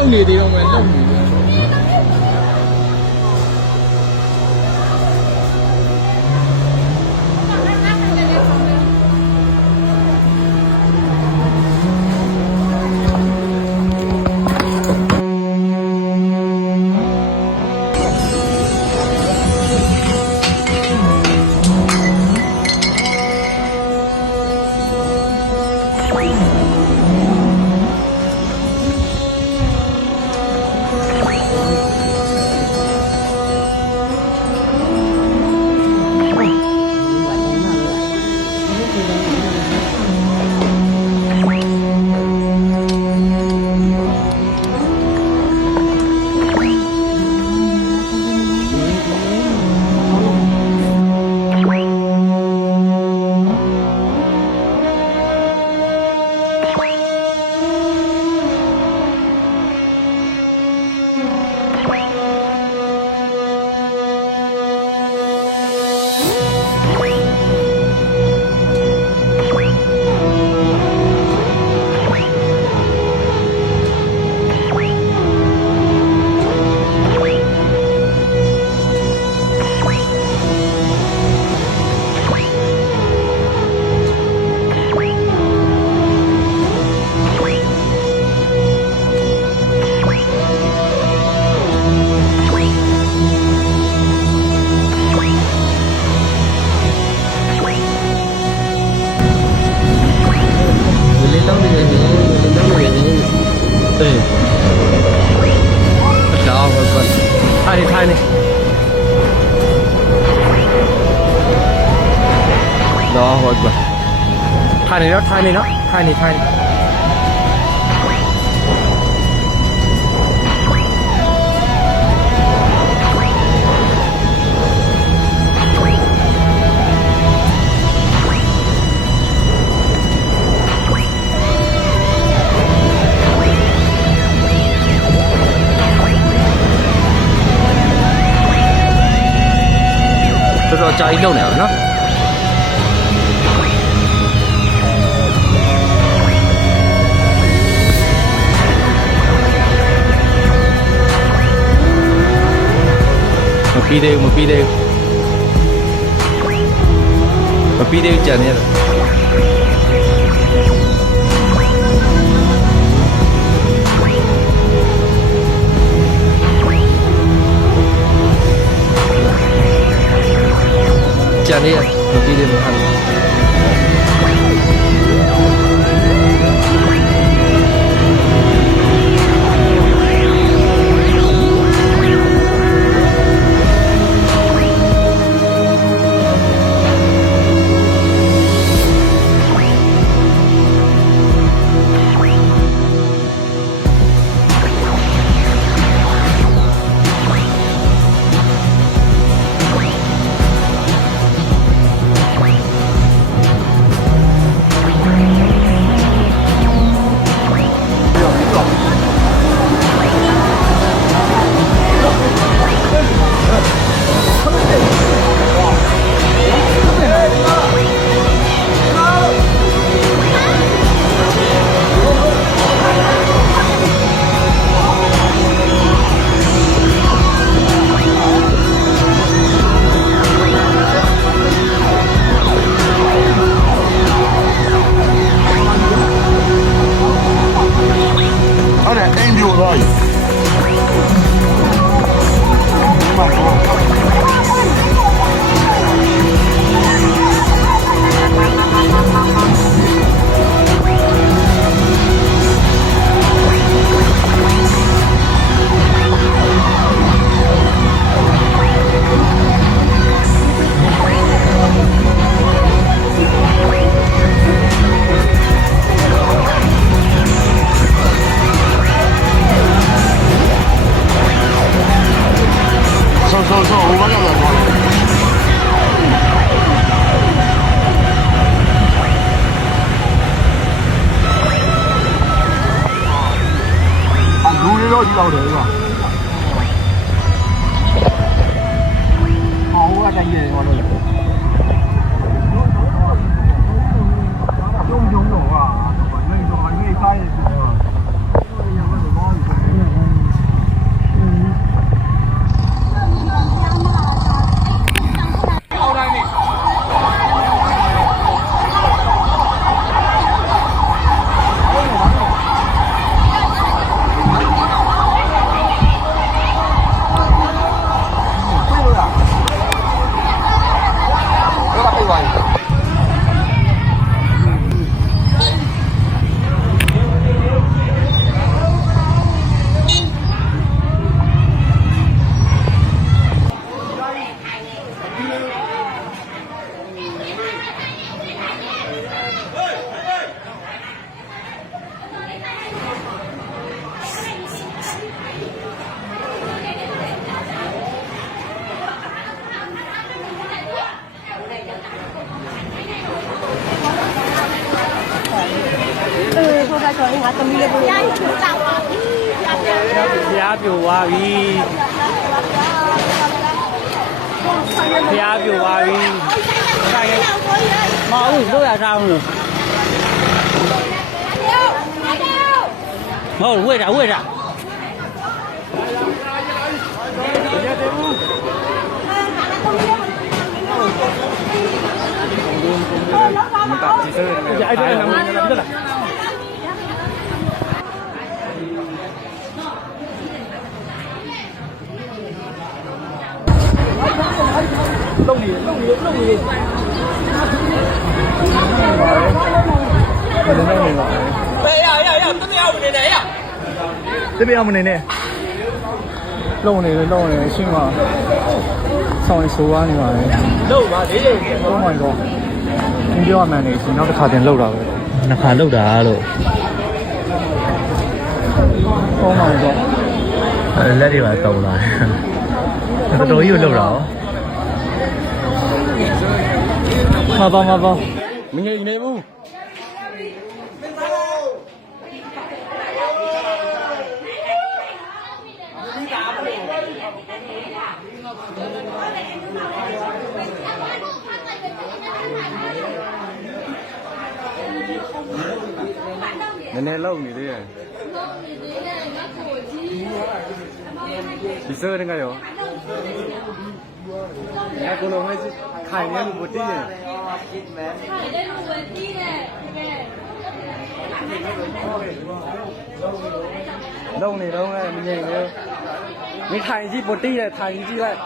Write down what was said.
လုံနေသေးတော့မယ်လုံနေတယ်ထိုင်နေတော့ဟုတ်ကဲ့ထိုင်နေတော့ထိုင်နေနော်ထိုင်နေတော်ကြာကြီးလုံနေအောင်နော်မပြီးသေးဘူးကြံနေတယ်ကြံနေမပြီးသေးဘူးဟာလောက်ကြီးလောက်တယ်ကွာဟောကတည်းကဟောလို့中中有啊，反正说还没开，要不就包一个。ငါသမီးလေးဘယ်လိုလဲ ဖျားပြိုသွားပြီဖျားပြိုသွားပြီမဟုတ်လို့ရထားအောင်လို့မဟုတ်ဝေ့တာဝေ့တာမတာကြည့်စမ်းတယ်အဲ့ဒါနမနာပြတာ弄你，弄你，弄你。我在弄你了。哎呀呀呀，这边要不奶奶呀？这边要不奶奶？弄你的，弄你的，信吗？上来收啊你妈的！漏吧，你这。Oh my god！你ပြောရမှန်းနေရှင်နောက်တစ်ခါတင်လောက်တာပဲ နှစ်ခါလောက်တာလို့ Oh my god！ လက်တွေပါတုံလာတော်တော်ကြီးကိုလောက်တာရောမပါမငြိမ်နေဘူးနည်းနည်းလောက်နေသေးတယ်ဒီစရင်းကရောငါကလုံးဟဲ့ခိုင်နေလို့မတည်ရင်လုံးနေတော့လည်းမငြိမ်ဘူးမိထိုင်ကြည့်ပတိရထိုင်ကြည့်လိုက်